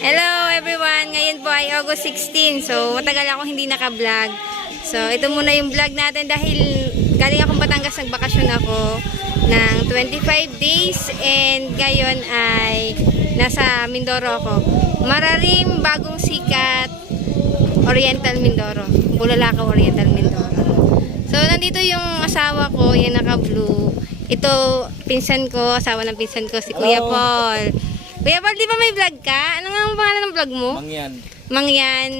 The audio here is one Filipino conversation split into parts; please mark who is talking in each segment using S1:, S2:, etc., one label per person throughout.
S1: Hello everyone! Ngayon po ay August 16. So, matagal ako hindi naka-vlog. So, ito muna yung vlog natin dahil galing akong Batangas, nagbakasyon ako ng 25 days and ngayon ay nasa Mindoro ako. Mararim bagong sikat Oriental Mindoro. Bulalakaw Oriental Mindoro. So, nandito yung asawa ko, yung naka-blue. Ito, pinsan ko, asawa ng pinsan ko, si Kuya
S2: Hello.
S1: Paul. Kuya Paul, di ba may vlog ka? Ano nga ang pangalan ng vlog mo?
S2: Mangyan.
S1: Mangyan.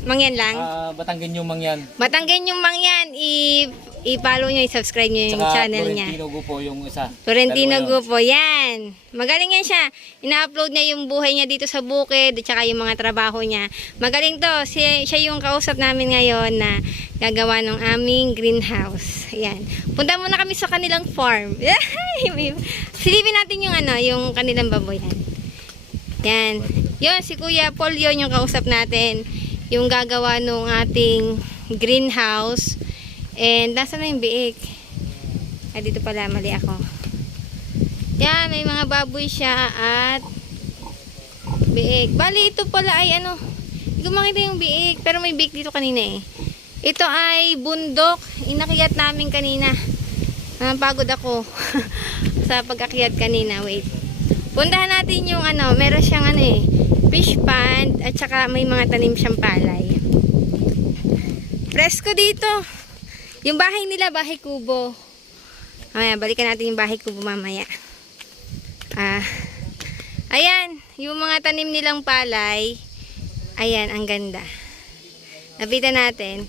S1: Mangyan lang.
S2: Ah, Batanggen yung Mangyan.
S1: Matanggan yung Mangyan. I- i-follow nyo, i-subscribe nyo yung
S2: Tsaka
S1: channel niya.
S2: Florentino Gupo yung isa.
S1: Florentino
S2: Dalawa yun.
S1: Grupo, yan. Magaling yan siya. Ina-upload niya yung buhay niya dito sa bukid at saka yung mga trabaho niya. Magaling to. Siya, siya yung kausap namin ngayon na gagawa ng aming greenhouse. Yan. Punta muna kami sa kanilang farm. Silipin natin yung ano, yung kanilang baboy. Yan. Yun, si Kuya Paul yun yung kausap natin. Yung gagawa nung ating greenhouse. And nasa na yung biik? Ay, dito pala, mali ako. Yan, may mga baboy siya at biik. Bali, ito pala ay ano, hindi ko makita yung biik, pero may biik dito kanina eh. Ito ay bundok, inakyat namin kanina. Napagod ako sa pag-akyat kanina, wait. Puntahan natin yung ano, meron siyang ano eh, fish pond at saka may mga tanim siyang palay. Presko dito. Yung bahay nila, bahay kubo. Mamaya, balikan natin yung bahay kubo mamaya. Ah, ayan, yung mga tanim nilang palay. Ayan, ang ganda. Napitan natin.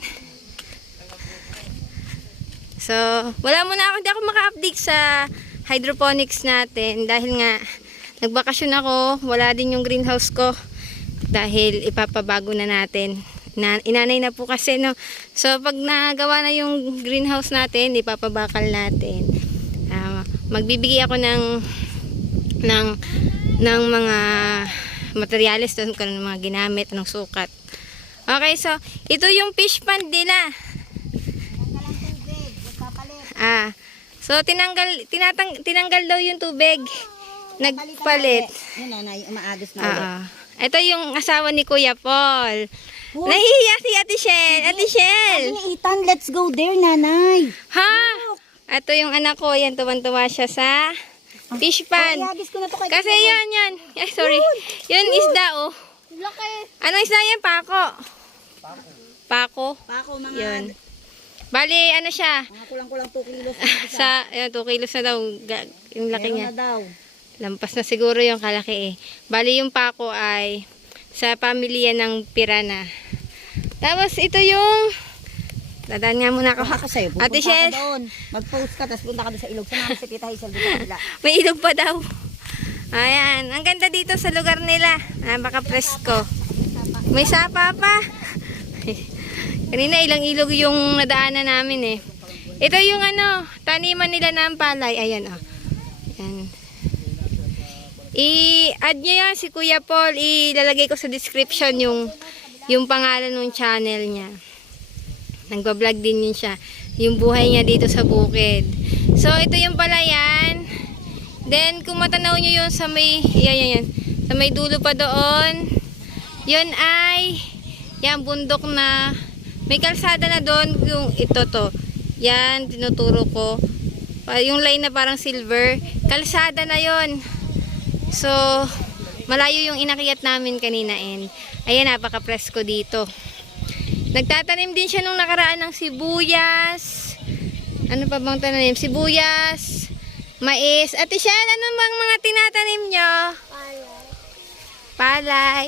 S1: So, wala muna ako, hindi ako maka-update sa hydroponics natin dahil nga nagbakasyon ako, wala din yung greenhouse ko dahil ipapabago na natin. Na, inanay na po kasi no. So pag nagawa na yung greenhouse natin, ipapabakal natin. Ah, magbibigay ako ng ng ng mga materyales doon kung ano mga ginamit, anong sukat. Okay, so ito yung fish pond nila. Ah. So tinanggal tinatang tinanggal daw yung tubig. Nagpalit.
S3: Yun o, na, umaagos na
S1: Ah.
S3: ulit.
S1: ah. Ito yung asawa ni Kuya Paul. Nahihiya si Ate Shell. Ate Shell.
S3: Sabi ni Ethan, let's go there, nanay.
S1: Ha? Ito yung anak ko. Yan, tuwan-tuwa siya sa fish
S3: Ay, ko na to kay
S1: Kasi yan, yan. Ay, sorry. Yun, isda, oh. Anong isda yan? Pako. Pako.
S3: Pako, mga,
S1: Yun. Bali, ano siya?
S3: mga kulang-kulang 2 kilos.
S1: Sa, yun, 2 kilos na daw. Yung laki
S3: Meron
S1: niya.
S3: na daw.
S1: Lampas na siguro yung kalaki eh. Bali yung pako ay sa pamilya ng pirana. Tapos ito yung Dadaan nga muna ako.
S3: Ako sa'yo,
S1: Ate Shell.
S3: Mag-post ka, tapos punta ka doon sa ilog. Sama si Tita Hazel doon sa
S1: may ilog pa daw. Ayan, ang ganda dito sa lugar nila. Ah, baka presko. May sapa pa. Kanina ilang ilog yung nadaanan namin eh. Ito yung ano, taniman nila ng palay. Ayan oh. Ayan. I-add nyo yan si Kuya Paul. Ilalagay ko sa description yung yung pangalan ng channel niya. Nagbablog din yun siya. Yung buhay niya dito sa bukid. So, ito yung palayan. Then, kung matanaw nyo yun sa may, yan, yan, yan. Sa may dulo pa doon, yun ay, yan, bundok na, may kalsada na doon, yung ito to. Yan, tinuturo ko. Yung line na parang silver, kalsada na yon So, malayo yung inakyat namin kanina and ayan napaka-presko dito. Nagtatanim din siya nung nakaraan ng sibuyas. Ano pa bang tanim? Sibuyas, mais. Ate Shell, ano bang mga tinatanim nyo? Palay.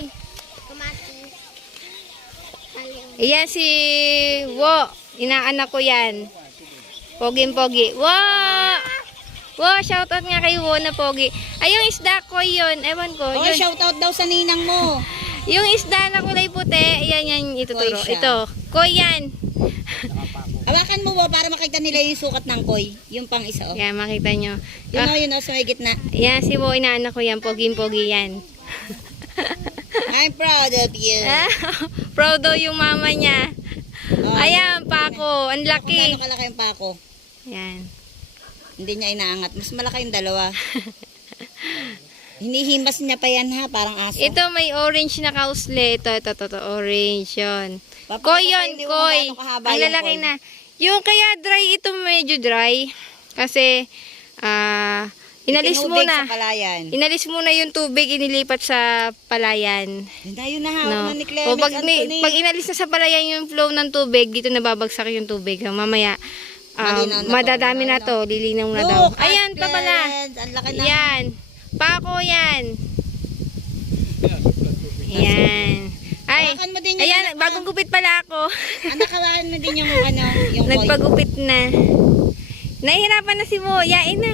S1: Ayan si Wo. Inaanak ko yan. Poging-pogi. Wo! Wo, shoutout nga kay Wo na pogi. Ay, yung isda ko yun. Ewan ko.
S3: Oh,
S1: yun.
S3: shoutout daw sa ninang mo.
S1: Yung isda na kulay puti, yan yan ituturo.
S3: Koy siya.
S1: Ito, koy yan.
S3: Hawakan mo ba para makita nila yung sukat ng koy? Yung pang isa, oh.
S1: Yan, makita nyo.
S3: Yun
S1: Ah,
S3: o, yun o, sa may gitna.
S1: yan, si Wo, inaanak ko yan. Poging-pogi yan.
S3: I'm proud of you.
S1: Ah, proud daw yung mama niya.
S3: Oh,
S1: Ayan, pako. Ang
S3: Kung
S1: laki.
S3: gaano kalaki yung pako.
S1: Yan.
S3: Hindi niya inaangat. Mas malaki yung dalawa. Hinihimas niya pa yan ha, parang aso.
S1: Ito may orange na kausle. Ito, ito, ito, ito, orange yun.
S3: Papakita
S1: Koy
S3: ko
S1: yun, koy. Ang lalaki na. Yung kaya dry, ito medyo dry. Kasi, ah, inalis
S3: Tinubig
S1: muna.
S3: sa palayan.
S1: Inalis muna yung tubig, inilipat sa palayan.
S3: Yun tayo na ha,
S1: No.
S3: no. ni
S1: O
S3: Clemens
S1: pag, ni-
S3: Anthony.
S1: pag inalis na sa palayan yung flow ng tubig, dito nababagsak yung tubig. Mamaya, um,
S3: na
S1: madadami na to, lilinaw na
S3: Look,
S1: daw. Ayan pa pala.
S3: Na.
S1: Yan. Pako yan. Yan. Ay,
S3: mo
S1: ayan, bagong gupit pala ako.
S3: Anak, hawakan mo din yung ano, yung.
S1: Nagpagupit na. Nahihirapan na si Mo. Yain na.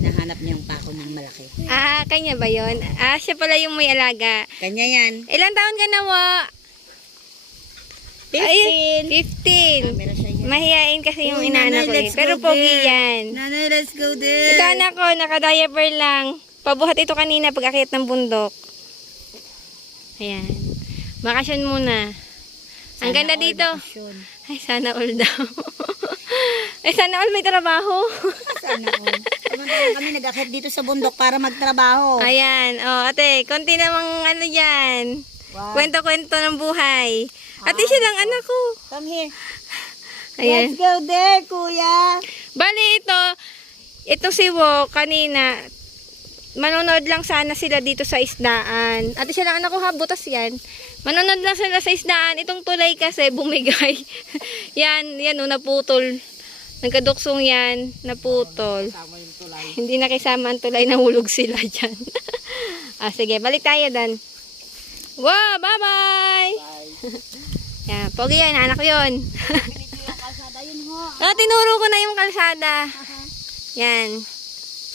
S3: Nahanap niya yung pako ng malaki.
S1: Ah, kanya ba yon? Ah, siya pala yung may alaga.
S3: Kanya yan.
S1: Ilang taon ka na, Wa?
S3: 15.
S1: 15.
S3: Camera siya yan.
S1: Mahihain kasi yung
S3: Uy,
S1: inaanak ko eh. Pero pogi
S3: there.
S1: yan.
S3: Nanay, let's go there.
S1: Ito anak ko, naka-diaper lang. Pabuhat ito kanina pag akit ng bundok. Ayan. Bakasyon muna. Ang
S3: Sana
S1: ganda
S3: all
S1: dito.
S3: bakasyon.
S1: Ay, sana all daw. Ay, sana all may trabaho.
S3: Sana all. Samantalang kami nag-akit dito sa bundok para magtrabaho.
S1: Ayan. Oh, ate, konti namang ano yan.
S3: Wow.
S1: Kwento-kwento ng buhay. Ate, siya lang anak ko.
S3: Come here.
S1: Ayan.
S3: Let's go there, kuya.
S1: Bali, ito, ito si Wo, kanina, manonood lang sana sila dito sa isdaan. Ate siya lang anak ko ha, butas yan. Manonood lang sila sa isdaan. Itong tulay kasi bumigay. yan, yan o, naputol. Nagkaduksong yan, naputol. Hindi nakisama ang tulay, nahulog sila dyan. ah, sige, balik tayo dan. Wow, bye-bye! yan, pogi yan, anak ko yun. Ah, tinuro ko na yung kalsada. Yan.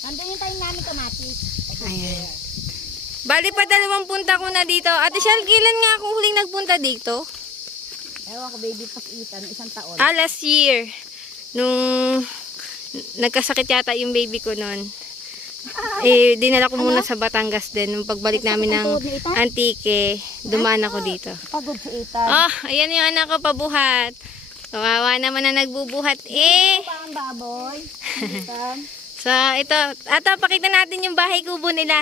S3: Nandun yung tayo namin kamatis.
S1: Ayan. Bali pa dalawang punta ko na dito. Ate Shal, kailan nga ako huling nagpunta dito?
S3: Ewan ko, baby, pas-itan, isang taon.
S1: Ah, last year. Nung nagkasakit yata yung baby ko noon. Eh, dinala ko muna sa Batangas din. Nung pagbalik namin ng Antique, dumaan ako dito.
S3: Pagod sa itan.
S1: Ah, ayan yung anak ko pabuhat. Kawawa naman na nagbubuhat. Eh,
S3: Pa ang baboy.
S1: So ito, ata pakita natin yung bahay kubo nila.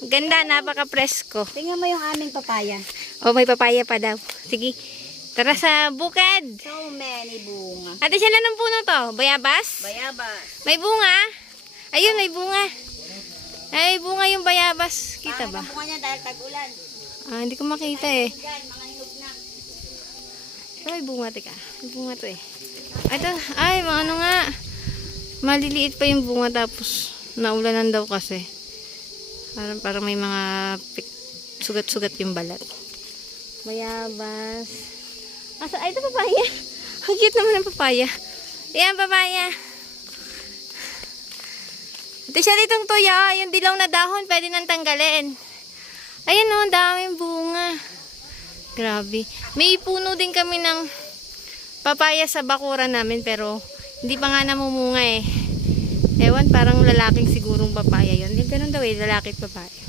S1: Ganda, napaka-presko.
S3: Tingnan mo yung aming papaya.
S1: Oh, may papaya pa daw. Sige. Tara sa bukid.
S3: So many bunga.
S1: Ate, siya lang ng puno to. Bayabas?
S3: Bayabas.
S1: May bunga? Ayun, may bunga. Ay, bunga yung bayabas. Kita ba?
S3: Ang bunga niya dahil tag-ulan.
S1: Ah, hindi ko makita eh.
S3: Mga.
S1: Ay, bunga, teka. Bunga to eh. Ito, ay, mga ano nga. Maliliit pa yung bunga tapos naulanan daw kasi. Parang, parang may mga sugat-sugat yung balat. Bayabas. Asa, ay, ito papaya. Ang cute naman ng papaya. Ayan, papaya. Ito siya ditong tuyo. Yung dilaw na dahon, pwede nang tanggalin. Ayan o, ang daming bunga. Grabe. May puno din kami ng papaya sa bakura namin pero hindi pa nga namumunga eh. Ewan, parang lalaking sigurong papaya yun. Yung ganun daw eh, lalaki at papaya.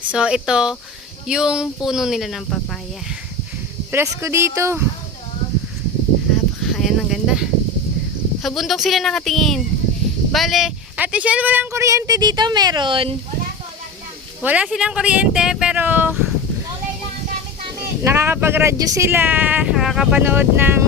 S1: So, ito, yung puno nila ng papaya. Presko dito. Napaka, ayan, ang ganda. Sa bundok sila nakatingin. Bale, Ate Shell, walang kuryente dito, meron. Wala silang kuryente, pero
S3: Solay lang ang gamit namin.
S1: Nakakapag-radyo sila, nakakapanood ng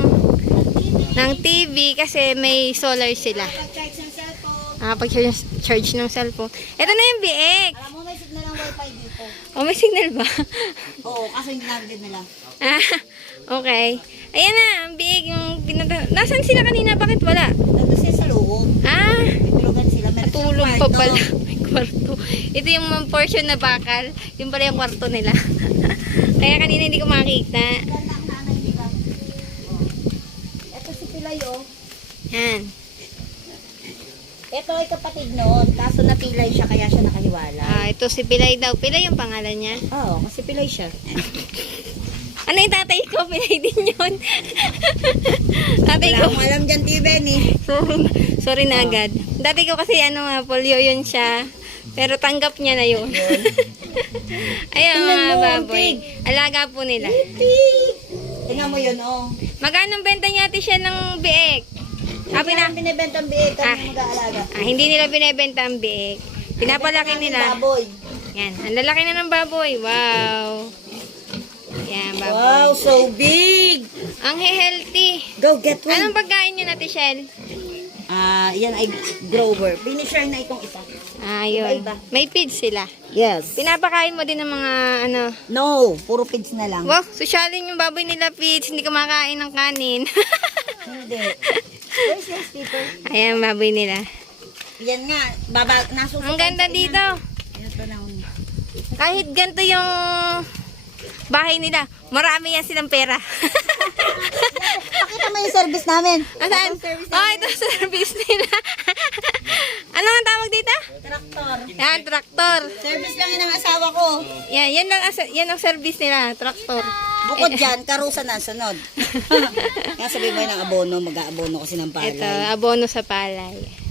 S1: ng TV kasi may solar sila.
S3: Pag-charge ng cellphone.
S1: Nakakapag-charge ng cellphone. Ito na yung biik.
S3: Alam mo, may signal ng wifi dito.
S1: Oh, may signal ba?
S3: Oo, kasi hindi namin nila.
S1: ah, okay. Ayan na, ang biik yung pinunta. Nasaan sila kanina? Bakit wala?
S3: Nandun sila sa loob.
S1: Ah,
S3: tulugan sila. Meron
S1: tulog pa pala. May kwarto. Ito yung portion na bakal. Yung pala yung kwarto nila. Kaya kanina hindi ko makita.
S3: Ito si Pilay, oh.
S1: Yan.
S3: Ito ay kapatid noon. Kaso napilay siya, kaya siya nakahiwala.
S1: Ah, ito si Pilay daw. Pilay yung pangalan niya.
S3: Oo, kasi pilay siya.
S1: Ano yung tatay ko? Pilay din yun. tatay
S3: Wala
S1: ko.
S3: akong alam dyan, Tiben, eh.
S1: Sorry, sorry na agad. Dati ko kasi ano nga, polio yun siya. Pero tanggap niya na yun.
S3: Tingnan
S1: mga baboy. Alaga po nila.
S3: Tingnan mo yun, oh.
S1: Magkano benta niya ate siya ng biik?
S3: Sabi
S1: Sabi na,
S3: na binibentang biig, kami
S1: Ah.
S3: mag-aalaga.
S1: ah, hindi nila binebenta ang biik. Pinapalaki
S3: namin
S1: nila.
S3: Baboy.
S1: Yan, ang lalaki na ng baboy. Wow. Yan, baboy.
S3: Wow, so big!
S1: Ang healthy.
S3: Go get one.
S1: Anong pagkain niyo natin, Shell?
S3: Ah, yan ay grower. Finisher na itong isa.
S1: Ah, yun.
S3: Iba-iba.
S1: May feeds sila.
S3: Yes.
S1: Pinapakain mo din ng mga ano.
S3: No, puro pids na lang.
S1: Wow, sosyalin yung baboy nila feeds. Hindi kumakain ng kanin.
S3: Hindi. Where's your slipper?
S1: Ayan, baboy nila.
S3: Yan nga, baba, nasusunod.
S1: Ang ganda dito. Kahit ganito yung bahay nila, marami yan silang pera.
S3: Pakita mo yung service namin.
S1: Asan? Oh, ito service nila. ano ang tawag dito?
S3: Traktor.
S1: Yan, traktor.
S3: Service lang yun ang asawa ko.
S1: Yan, yan, lang, asa- yan ang service nila, traktor.
S3: Bukod dyan, karusa na sunod. Kaya sabi mo ng abono, mag-aabono kasi ng palay.
S1: Ito, abono sa palay.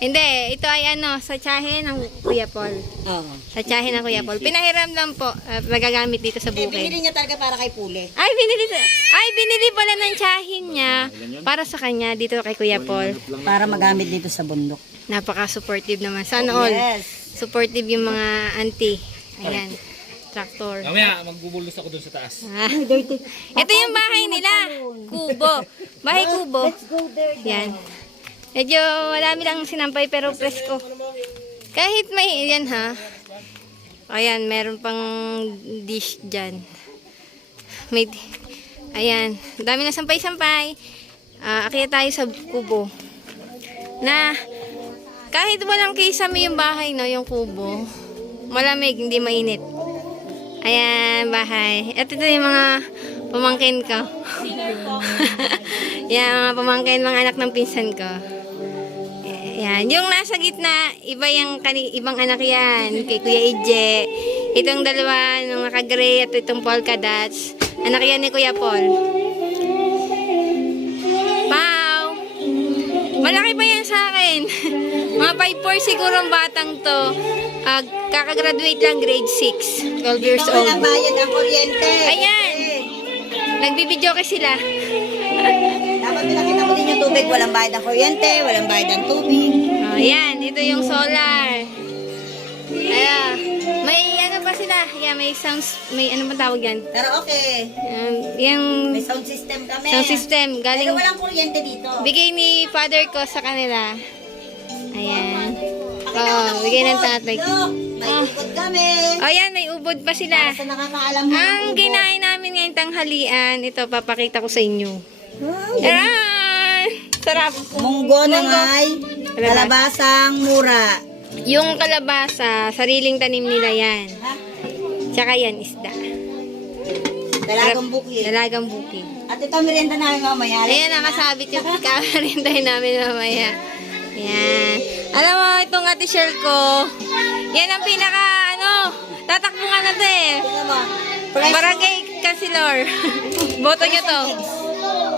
S1: Hindi, ito ay ano, sa tsahe ng Kuya Paul.
S3: Oo.
S1: Sa tsahe ng Kuya Paul. Pinahiram lang po, at magagamit dito sa
S3: Eh,
S1: bukid.
S3: binili niya talaga para kay Pule.
S1: Ay, binili, ay, binili pala ng tsahin niya para sa kanya dito kay Kuya Paul.
S3: Para magamit dito sa bundok.
S1: Napaka-supportive naman. Sana all.
S3: Yes.
S1: Supportive yung mga auntie. Ayan. Traktor.
S2: Mamaya, magbubulos ako dun sa taas.
S1: Ah. Ito yung bahay nila. Kubo. Bahay kubo.
S3: Let's go there.
S1: Yan. Medyo marami lang sinampay pero presko. Kahit may, yan ha. Ayan, meron pang dish dyan. May, ayan. Dami na sampay-sampay. Ah, akyat tayo sa kubo. Na, kahit walang kisame yung bahay, no, yung kubo, malamig, hindi mainit. Ayan, bahay. At ito yung mga pamangkin ko. Yan, mga pamangkin, mga anak ng pinsan ko. Yan, yung nasa gitna, iba yung kani, ibang anak yan, kay Kuya Ije. Itong dalawa, nung naka-gray at itong polka dots. Anak yan ni Kuya Paul. Pau! Malaki pa yan sa akin. Mga 5'4 siguro ang batang to. Ah, kakagraduate lang grade 6. 12 years
S3: Ito walang
S1: old.
S3: bayad ang kuryente.
S1: Ayan. Nagbibidyo kay sila.
S3: Tubig. Walang bayad ang kuryente, walang bayad ang tubig.
S1: Oh, yan. Ito yung solar. Ayan. May ano pa sila? Yan, may sounds, may ano ba tawag yan?
S3: Pero okay.
S1: Um, yung
S3: May sound system kami.
S1: sound system.
S3: Pero
S1: Galing,
S3: walang kuryente dito.
S1: bigay ni father ko sa kanila. Ayan. Oh,
S3: ng
S1: bigay ng
S3: ubod.
S1: tatay.
S3: Look, may
S1: Ah.
S3: ikot kami.
S1: Oh, yan, may ubod pa sila.
S3: Sa nakakaalam mo ng
S1: Ang
S3: ubod.
S1: ginain namin ngayong tanghalian, ito, papakita ko sa inyo.
S3: Wow.
S1: Taran! Sarap.
S3: Munggo na ngay. Kalabasang mura.
S1: Yung kalabasa, sariling tanim nila yan. Tsaka yan, isda.
S3: Dalagang bukli.
S1: Dalagang bukid.
S3: At ito merienda namin mamaya.
S1: Ayan, nakasabit yung kakarintahin namin mamaya. Ayan. Alam mo, itong ate Shell ko, yan ang pinaka, ano, tatakbo nga na to eh. Barangay Councilor. Boto nyo to.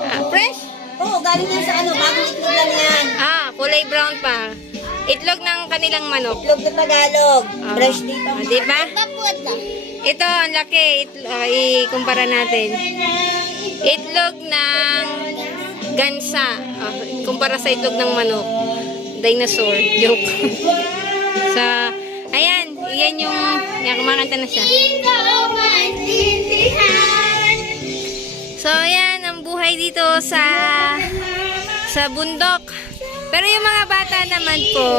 S1: Ah, fresh?
S3: Oo, galing yan sa ano, bagong itlog lang yan.
S1: Ah, kulay brown pa. Itlog ng kanilang manok.
S3: Itlog na Tagalog.
S1: Ah.
S3: Fresh dito.
S1: Ah, di ba? Ito, ang laki. Itlo, ah, ikumpara natin. Itlog ng gansa. Ah, kumpara sa itlog ng manok. Dinosaur. Joke. sa, ayan. Yan yung, yan, kumakanta na siya. So, ayan, buhay dito sa sa bundok. Pero yung mga bata naman po,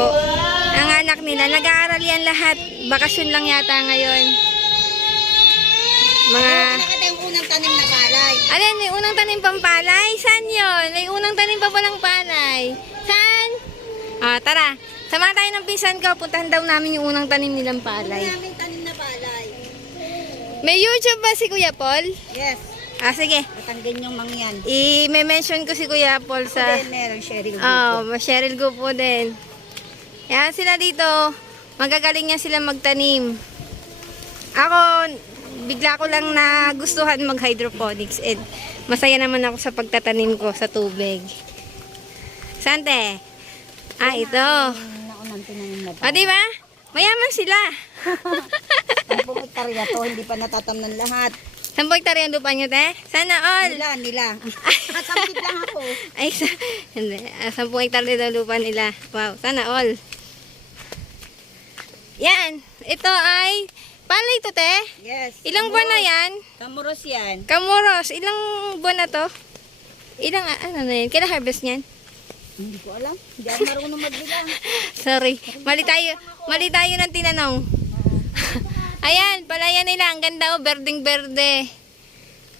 S1: ang anak nila, nag-aaral yan lahat. Bakasyon lang yata ngayon. Mga...
S3: Nakita yung unang tanim na palay.
S1: Alin, may unang tanim pang palay? Saan yon? May unang tanim pa palang palay. Saan? Ah, tara. Sama tayo ng pinsan ko. Puntahan daw namin yung unang tanim nilang palay.
S3: Namin tanim na palay.
S1: May YouTube ba si Kuya Paul?
S3: Yes.
S1: Ah, sige.
S3: Matanggan yung mangyan.
S1: I-mention ko si Kuya Paul sa...
S3: Then meron Cheryl.
S1: Oo, oh, Cheryl go po din. Yan sila dito. Magagaling yan sila magtanim. Ako, bigla ko lang na gustuhan mag-hydroponics and masaya naman ako sa pagtatanim ko sa tubig. Sante? Ah, ito.
S3: Na
S1: O, di ba? Mayaman sila.
S3: Ang pumitarya to, hindi pa natatamnan lahat.
S1: Saan po hektarya ang lupa nyo, te? Sana all.
S3: Nila, nila. Kasampit lang ako.
S1: Ay, sa, hindi. Ah, Sampung hektar din ang lupa nila. Wow, sana all. Yan. ito ay palay to, te.
S3: Yes.
S1: Ilang buwan na yan?
S3: Kamuros yan.
S1: Kamuros, ilang buwan na to? Ilang, ah, ano na yan? Kailan harvest niyan?
S3: Hindi ko alam. Hindi ako marunong magbilang.
S1: Sorry. Mali tayo. Mali tayo ng tinanong. Ayan, palayan nila. Ang ganda oh, berdeng berde.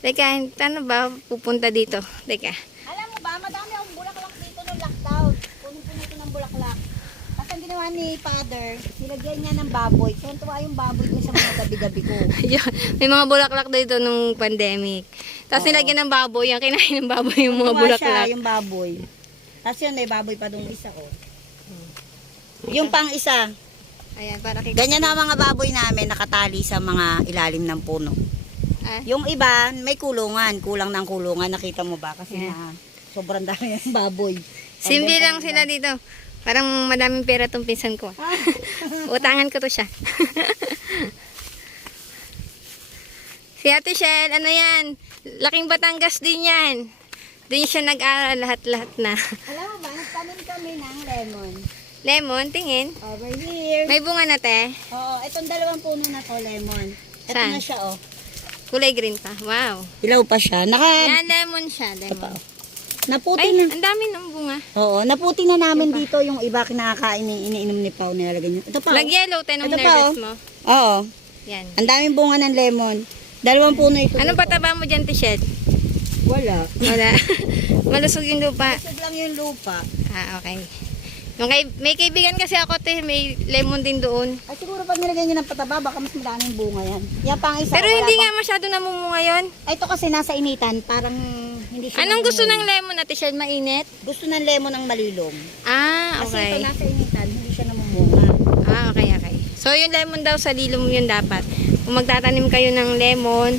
S1: Teka, ano ba pupunta dito? Teka.
S3: Alam mo ba, madami akong bulaklak dito nung lockdown. Puno-puno ito ng bulaklak. Tapos ang ginawa ni father, nilagyan niya ng baboy. So, tuwa yung baboy ko sa mga gabi-gabi ko.
S1: May mga bulaklak dito nung pandemic. Tapos nilagyan ng baboy. Yung kinain ng baboy yung mga
S3: Tuwa
S1: bulaklak.
S3: siya, yung baboy. Tapos yun, may baboy pa dong isa ko. Yung pang isa,
S1: Ayan, para kay...
S3: ganyan na mga baboy namin nakatali sa mga ilalim ng puno.
S1: Ah,
S3: Yung iba, may kulungan. Kulang ng kulungan. Nakita mo ba? Kasi
S1: Yeah.
S3: na sobrang dami ng baboy.
S1: simple lang sila dito. Parang madaming pera tong pinsan ko. Utangan ko to siya. si Ate Shell, ano yan? Laking Batangas din yan. Doon siya nag-aaral lahat-lahat na.
S3: Alam mo ba, nagtanim kami ng lemon.
S1: Lemon, tingin.
S3: Over here.
S1: May bunga na te.
S3: Oo, itong dalawang puno na to, lemon. Ito
S1: Saan?
S3: na siya, oh.
S1: Kulay green pa. Wow.
S3: Hilaw pa siya. Naka,
S1: Yan, lemon siya. Lemon.
S3: naputi
S1: Ay,
S3: na.
S1: ang dami ng bunga.
S3: Oo, naputi na namin dito yung iba kinakain, ni- iniinom ni Pao, nilalagay niya. Ito pa, oh.
S1: Nag-yellow tayo nung
S3: Ito pa,
S1: nervous
S3: oh.
S1: mo.
S3: Oo,
S1: Yan.
S3: ang daming bunga ng lemon. Dalawang puno ito.
S1: Anong pataba mo dyan, Tichelle?
S3: Wala.
S1: Wala. Malusog yung lupa.
S3: Kusog lang yung lupa.
S1: Ah, okay. Yung kay, may kaibigan kasi ako, te, may lemon din doon.
S3: Ay, siguro pag nilagay niya ng pataba, baka mas madaming bunga yan. Yan pang isa.
S1: Pero hindi nga masyado namumunga yon.
S3: Ay, Ito kasi nasa initan, parang hindi siya.
S1: Anong gusto ng lemon natin siya? Mainit?
S3: Gusto ng lemon ng malilong.
S1: Ah,
S3: Kasi ito
S1: okay.
S3: nasa initan, hindi siya namumunga.
S1: Ah, okay, okay. So, yung lemon daw sa lilom yun dapat. Kung magtatanim kayo ng lemon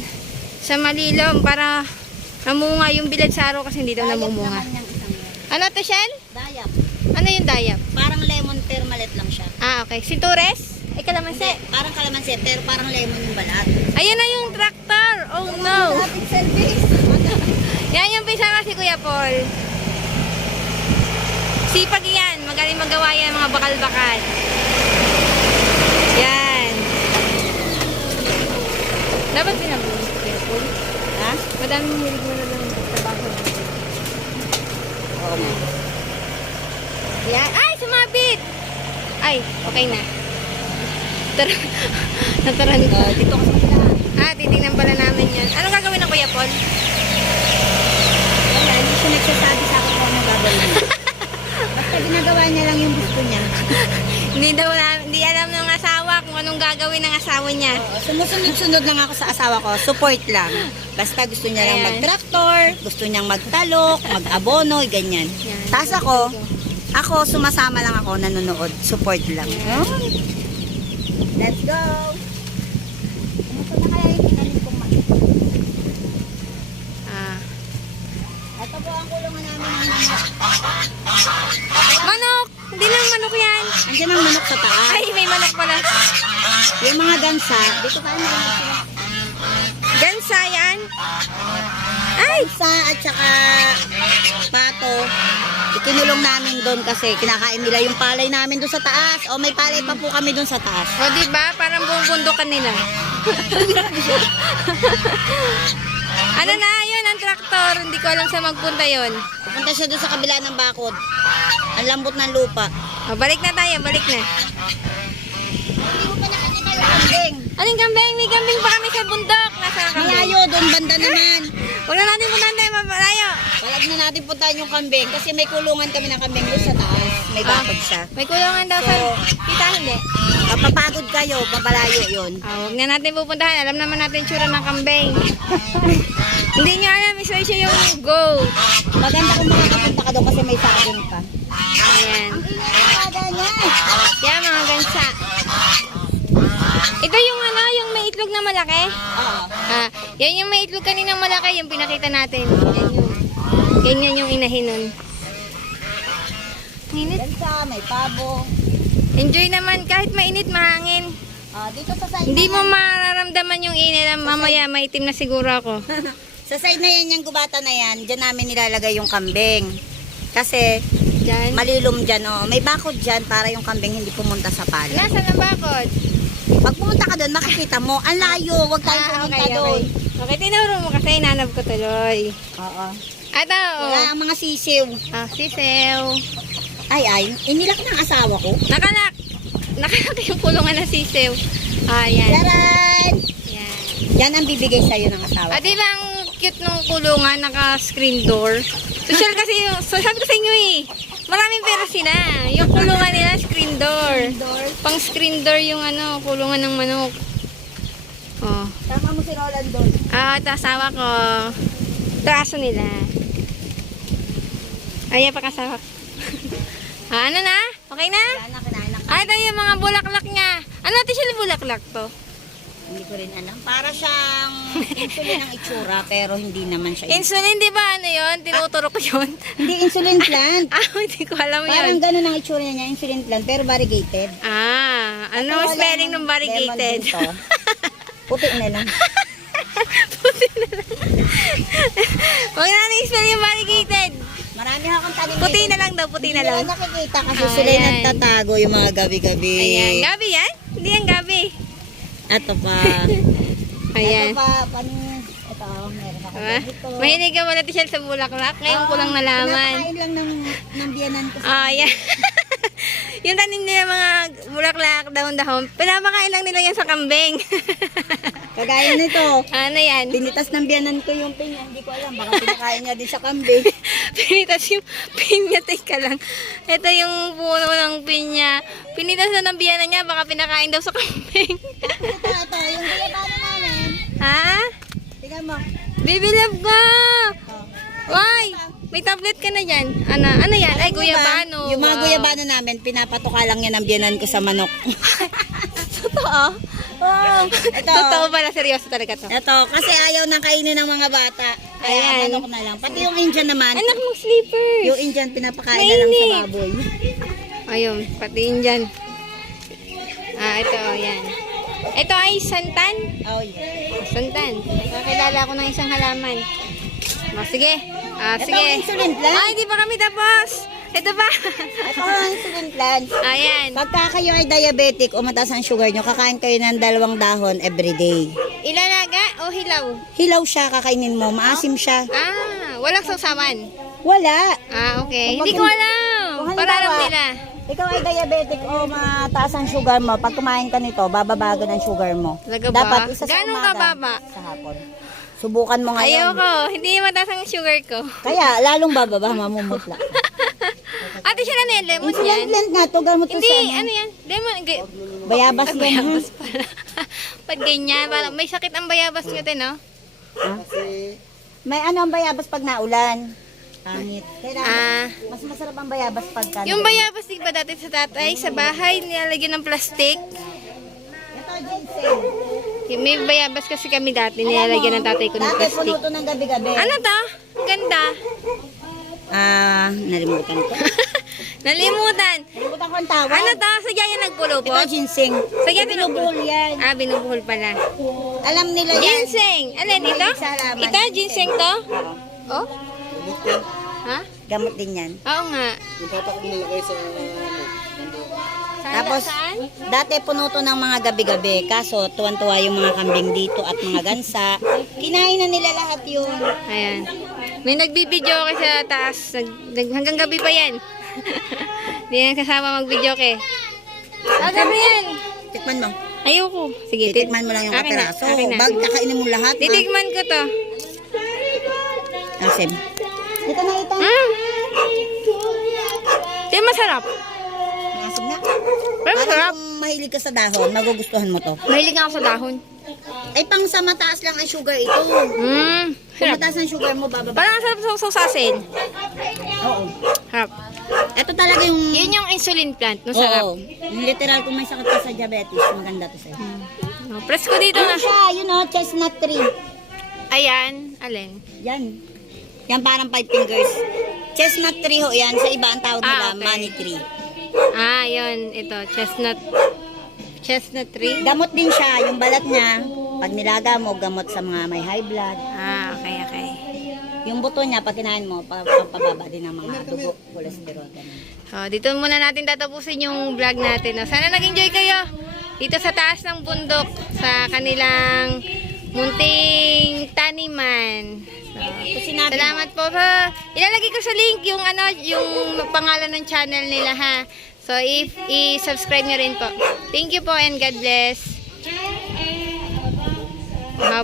S1: sa malilom para namunga yung bilad sa araw kasi hindi daw namumunga. Ano to, Shell? Ano yung dayap?
S3: Parang lemon permalet lang siya.
S1: Ah, okay. Sintures? Ay, kalamansi.
S3: Parang kalamansi, pero parang lemon yung balat.
S1: Ayan na yung tractor. Oh, no.
S3: Ating service.
S1: Yan yung pisama si Kuya Paul. Sipag yan. Magaling magawa yan mga bakal-bakal. Yan. Dapat pinabulong si Kuya Paul.
S3: ha?
S1: Madaming hilig mo na lang trabaho.
S3: Oo. nga.
S1: Yan. Ay, sumabit! Ay, okay na. Tar Nataran ko.
S3: Uh, dito kasi sila.
S1: Ah, titingnan pala namin yan. Anong gagawin ng Kuya Paul?
S3: Wala, hindi siya nagsasabi sa akin kung ano gagawin. Basta ginagawa niya lang yung gusto niya.
S1: Hindi daw na, hindi alam ng asawa kung anong gagawin ng asawa niya.
S3: Oo, Sumusunod-sunod lang ako sa asawa ko. Support lang. Basta gusto niya lang
S1: Ayan.
S3: mag-tractor, gusto niyang magtalok, mag-abono, ganyan.
S1: Yan.
S3: Tapos ako, ako sumasama lang ako, nanonood. Support lang. Let's go! Kumusta na kaya yung tinanim kong mais?
S1: Ah.
S3: Ito po ang kulungan namin manok.
S1: Hindi lang manok yan.
S3: Andiyan ang manok sa taas.
S1: Ay, may manok pala.
S3: Yung mga gansa, dito na sila.
S1: Gansa yan. Ay!
S3: Gansa at saka pato. Ikinulong namin doon kasi kinakain nila yung palay namin doon sa taas. O may palay pa po kami doon sa taas.
S1: O, di ba? Parang buong bundokan nila. ano na, yun ang traktor. Hindi ko alam sa magpunta yon.
S3: Pupunta siya doon sa kabila ng bakod. Ang lambot ng lupa.
S1: O, balik na tayo, balik na.
S3: Kambing.
S1: Aling kambing? May kambing pa kami sa bundok. Nasa kambing?
S3: Malayo doon banda naman.
S1: Huwag na natin puntahan tayo, mapalayo.
S3: Palag na natin puntahan yung kambing kasi may kulungan kami ng kambing doon sa taas. May bakod siya.
S1: May kulungan daw sa... Kita, hindi.
S3: Kapapagod kayo, papalayo yun.
S1: Ah, huwag na natin pupuntahan. Alam naman natin yung tsura ng kambing. hindi nyo alam, isa siya yung goat.
S3: Maganda kung makakapunta ka doon kasi may saging pa.
S1: Ayan.
S3: Ang inaaga niya.
S1: Yan, mga gansa. Ito yung ano, yung may itlog na malaki.
S3: Oo.
S1: Ah, yan yung may itlog kaninang malaki, yung pinakita natin. Yan yung, ganyan yung inahin nun. Init.
S3: Gansa, may pabo.
S1: Enjoy naman, kahit mainit, mahangin.
S3: Ah, dito sa side
S1: Hindi mo mararamdaman yung init. Mamaya, maitim na siguro ako.
S3: sa side na yan, yung gubata na yan, dyan namin nilalagay yung kambing. Kasi
S1: Diyan.
S3: malilom dyan, oh. May bakod dyan para yung kambing hindi pumunta sa pala.
S1: Nasaan ang bakod?
S3: Pag pumunta ka doon, makikita mo. Ang layo, huwag tayo
S1: Ah,
S3: pumunta
S1: okay, okay.
S3: doon.
S1: Okay, tinuro mo kasi nanab ko tuloy.
S3: Oo.
S1: Ito,
S3: Wala ang mga sisiw.
S1: ah, sisew.
S3: Ay, ay. Inilak ng asawa ko.
S1: Nakalak. Nakalak yung kulungan ng sisew. Ah, yan.
S3: Charan!
S1: Yan.
S3: Yan ang bibigay sa'yo ng asawa
S1: Ah, di ba ang cute nung kulungan, naka-screen door? Social kasi yung, so sabi ko sa inyo eh, maraming pera sila. Yung kulungan nila, screen door.
S3: Door.
S1: Pang screen door yung ano, kulungan ng manok. Oh.
S3: Tama mo si Roland doon.
S1: Ah, ito asawa ko. Traso nila. Ayan pa kasawa ko. ah, ano na? Okay na?
S3: Wala na, kinain na.
S1: Ah, ito yung mga bulaklak niya. Ano ito siya bulaklak to?
S3: Hindi ko rin alam. Para siyang insulin ang itsura, pero hindi naman siya.
S1: Insulin, di ba? Ano yun? Tinuturok ko yun.
S3: hindi insulin plant.
S1: ah, hindi ko alam
S3: Parang
S1: yun.
S3: ganun ang itsura niya, insulin plant, pero variegated.
S1: Ah, ano
S3: Wala
S1: spelling
S3: nang
S1: ng variegated?
S3: lemon dito. Puti na lang.
S1: Huwag na natin spell yung variegated.
S3: Marami akong tanim
S1: Puti na lang daw, puti na
S3: Hindi
S1: lang.
S3: nila nakikita kasi
S1: Ah,
S3: sila nagtatago yung mga gabi-gabi.
S1: Ayan, gabi yan? Hindi yan gabi.
S3: Ito pa.
S1: Ayan.
S3: Ito pa, paning, ito, meron ako
S1: Ah,
S3: dito.
S1: mahilig ka wala siya sa bulaklak. Ngayon ko lang nalaman.
S3: Pinapakain lang ng, ng biyanan ko.
S1: Ah, yan. yung tanim nila mga bulaklak, dahon-dahon, pinapakain lang nila yan sa kambing.
S3: Kagaya nito.
S1: ano yan?
S3: Pinitas ng biyanan ko yung pinya. Hindi ko alam. Baka pinakain niya din sa kambing.
S1: Pinitas yung pinya, teka lang. Ito yung puno ng pinya. Pinitas na ng biyanan niya, baka pinakain daw sa kambing.
S3: ito, ito. Yung guyabano namin.
S1: ha?
S3: Tingnan mo.
S1: Love ka!
S3: Oh.
S1: Why? May tablet ka na dyan. Ano, ano yan? Ay,
S3: Ano ba?
S1: guyabano.
S3: Yung mga
S1: Wow.
S3: guyabano namin, pinapatuka lang yan ang biyanan ko sa manok.
S1: Totoo?
S3: Oh, ito.
S1: Totoo pala, seryoso talaga to.
S3: Ito, kasi ayaw nang kainin ng mga bata. Kaya
S1: Ayan.
S3: manok na lang. Pati yung Indian naman.
S1: Anak mong sleepers.
S3: Yung Indian, pinapakain na lang sa
S1: Mainit.
S3: baboy.
S1: Ayun, pati yun dyan. Ah, ito, yan. Ito ay santan.
S3: Oh, yeah.
S1: Santan. Nakakilala ko ng isang halaman. O, sige. Ah,
S3: Ito
S1: sige.
S3: ang insulin plant.
S1: Ay, di pa kami tapos. Ito pa.
S3: Ito ang insulin plant.
S1: Ayan.
S3: Pagka kayo ay diabetic o mataas ang sugar nyo, kakain kayo ng dalawang dahon everyday.
S1: Ilalaga o hilaw?
S3: Hilaw siya, kakainin mo. Maasim siya.
S1: Ah, walang sausawan.
S3: Wala.
S1: Ah, okay.
S3: Kung
S1: Hindi ko alam.
S3: Kung
S1: Para alam
S3: halimbawa,
S1: nila.
S3: Ikaw ay diabetic o mataas ang sugar mo. Pag kumain ka nito, bababago ng sugar mo.
S1: Talaga ba?
S3: Dapat isa sa
S1: Gano'ng
S3: umaga,
S1: kababa?
S3: Sa hapon. Subukan mo ngayon.
S1: Ayoko. Hindi mataas ang sugar ko.
S3: Kaya, lalong bababa, mamumutla.
S1: Ate siya na may lemon
S3: Insulin
S1: yan.
S3: plant nga to, gamot to
S1: Hindi,
S3: sa
S1: ano
S3: ano.
S1: yan? Lemon. ga-
S3: Bayabas
S1: Ay,
S3: yan. ha?
S1: bayabas pala. Pag ganyan, parang may sakit ang bayabas nyo din, no?
S3: Ha? May ano ang bayabas pag naulan? Pangit. Kailangan,
S1: Ah.
S3: mas masarap ang bayabas pagka...
S1: Yung bayabas, di ba dati sa tatay, sa bahay, nilalagyan ng plastic.
S3: Ito, ginseng.
S1: May bayabas kasi kami dati, nilalagyan ng tatay ko ng
S3: Dati puno
S1: plastic.
S3: to ng gabi-gabi.
S1: Ano to? Ganda.
S3: Ah, nalimutan ko.
S1: Nalimutan.
S3: nalimutan ko ang tawag.
S1: Ano to? Sadya yan nagpulupot?
S3: Ito, ginseng.
S1: Sadya
S3: Binubuhol yan.
S1: Ah, binubuhol pala.
S3: Alam nila yan.
S1: Ginseng. Alin, ito?
S3: Sa halaman.
S1: Ito, ginseng to? Oh? Ha?
S3: Gamot din yan.
S1: Oo nga.
S2: Yung tatak mo nilagay sa ano,
S3: Tapos, dati puno to ng mga gabi-gabi. Kaso, tuwan-tuwa yung mga kambing dito at mga gansa. Kinain na nila lahat yun.
S1: Ayan. May nagbibideo kasi sa taas. Nag, nag- hanggang gabi pa yan. Hindi na kasama mag-video ke. Ah, gabi yan.
S3: Tikman mo.
S1: Ayoko. Sige, tit-
S3: Titikman mo lang yung
S1: akin na,
S3: kapiraso.
S1: akin na.
S3: Bag, kakainin mo lahat. ha?
S1: Titikman ko to.
S3: Asim. Ito na ito.
S1: Mm. Di masarap. Pero masarap.
S3: Kung mahilig ka sa dahon, magugustuhan mo to.
S1: Mahilig nga ako sa dahon.
S3: Ay, pang sa mataas lang ang sugar ito.
S1: Mmm.
S3: Kung
S1: Sarap.
S3: mataas ang sugar mo, bababa.
S1: Parang ang sarap sa sausasin.
S3: Oo.
S1: Harap.
S3: Ito talaga yung...
S1: Yun yung insulin plant. No, sarap.
S3: Oo. Yung literal kung may sakit ka sa diabetes, maganda to sa'yo.
S1: Oh, press ko dito
S3: Ano
S1: na.
S3: siya, yun o, chestnut tree.
S1: Ayan. Alin?
S3: Yan. Yan parang five fingers. Chestnut tree ho yan. Sa iba ang tawag nila,
S1: Ah, okay.
S3: money tree.
S1: Ah, yun. Ito. Chestnut. Chestnut tree.
S3: Gamot din siya, yung balat niya. Pag nilaga mo, gamot sa mga may high blood.
S1: Ah, okay, okay.
S3: Yung buto niya, pag kinain mo, pa- pampababa din ng mga dugo, cholesterol. Ganun.
S1: So, dito muna natin tatapusin yung vlog natin. no? Sana nag-enjoy kayo. dito sa taas ng bundok sa kanilang munting taniman.
S3: Sinabi
S1: Salamat po ha. Ilalagay ko sa link yung ano, yung pangalan ng channel nila ha. So if i-subscribe nyo rin po. Thank you po and God bless. Haba